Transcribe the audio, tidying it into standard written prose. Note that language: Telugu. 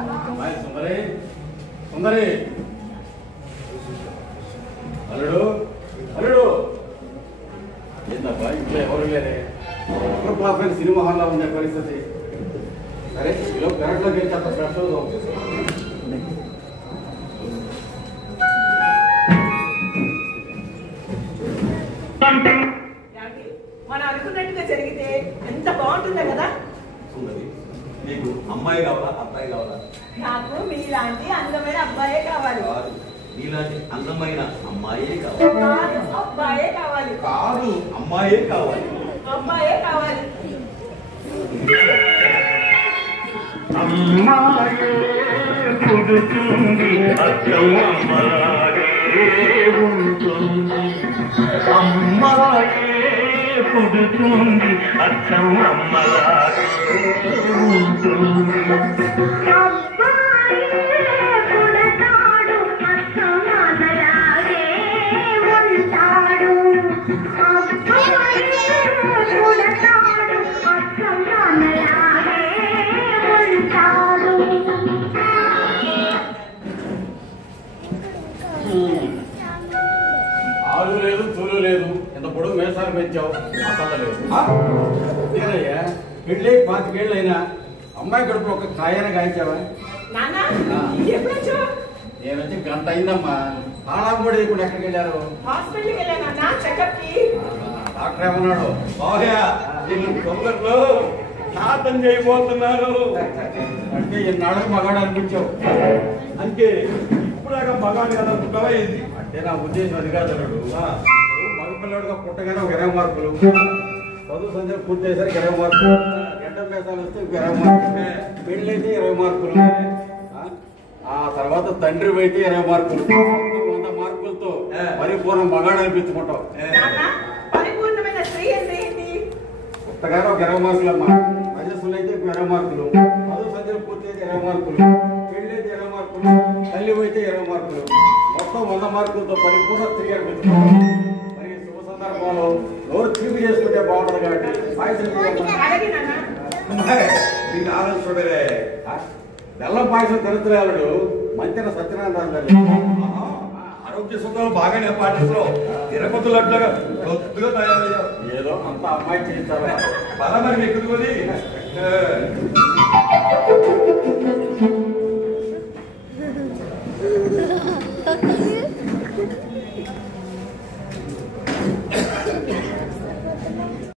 సుందరి సుందరి అల్లుడు అల్లుడు ఏంటబ్బా ఇంట్లో ఎవరు లేరే పాపని సినిమా హాల్లో ఉండే పరిస్థితి. సరే ఈలో కరెంట్లోకి వెళ్ళి అంత స్పెషల్ మనం అనుకున్నట్టుగా జరిగితే ఎంత బాగుంటుందో కదా. మీకు అమ్మాయి కావాలా అబ్బాయి కావాలా? నాకు మీలాంటి అందమైన అబ్బాయే కావాలి. నీలాంటి అందమైన అమ్మాయే కావాలి. అబ్బాయే కావాలి. కాదు అమ్మాయే కావాలి. అబ్బాయే కావాలి. అమ్మాయే పుడుతుంది అమ్మలాగే ఉంటుంది. అమ్మాయే పుడుతుంది అమ్మలాగే ఉంటుంది. ఆలు లేదు తూలు లేదు, ఎంత పొడుగు మేసాలు పెంచావు అసలు లేదు. అంతేనయ్యా పెళ్ళి 25 ఏళ్ళు అయినా అమ్మాయి కడుపు ఒక కాయన గాయించావా? నేను వచ్చి గంట అయిందమ్మా. ఆడాం కూడా ఇప్పుడు ఎక్కడికి వెళ్ళారు? హాస్పిటల్కి వెళ్ళానన్నా చెకప్ కి. డాక్టర్ ఏమన్నాడు? తొందరలో శాతం చేయబోతున్నారు అంటే ఇన్నాళ్ళకి మగాడు అనిపించావు. అంటే ఇప్పుడాక మగాడు కదా అనుకుంటావా ఏంది? అంటే నా ఉద్దేశం అది కాదు. మగపిల్లడుగా పుట్టగానే ఒక 20 మార్కులు, చదువు సంధ్య పూర్తి చేసరికి 20 మార్కులు, గంట మేసాలు వస్తే 20 మార్కులు, పెళ్ళి అయితే 20 మార్కులు, ఆ తర్వాత తండ్రి అయితే 20 మార్కులు, 100 మార్కులతో పరిపూర్ణ మగాడు అనిపించుకుంటావు. పరిపూర్ణమైన స్త్రీ అంటే ఏంటి? పుట్టగానే ఒక 20 మార్కులు అమ్మా, వయస్సులు అయితే 20 మార్కులు, చదువు సంధ్యలు పూర్తి అయితే 20 మార్కులు, పెళ్ళి అయితే 20 మార్కులు, తల్లి అయితే 20 మార్కులు, మొత్తం 100 మార్కులతో పరిపూర్ణ స్త్రీ అనిపించుకుంటావు. మరి శుభ సందర్భంలో నోరు తీపి చేసుకుంటే బాగుంటుంది కాబట్టి పాయసం మీకు ఆలోచనలే బెల్లం పాయసం తిరుత్తలేడు మంచిన సత్యనారాయణ గారు ఆరోగ్య సుఖాలు బాగానే పాటిస్తున్నావు. తిరుపతులు అట్లాగా కొద్దిగా తయారయ్యావు. ఏదో అంత అమ్మాయి చేయించాలా? బల మరి ఎక్కువ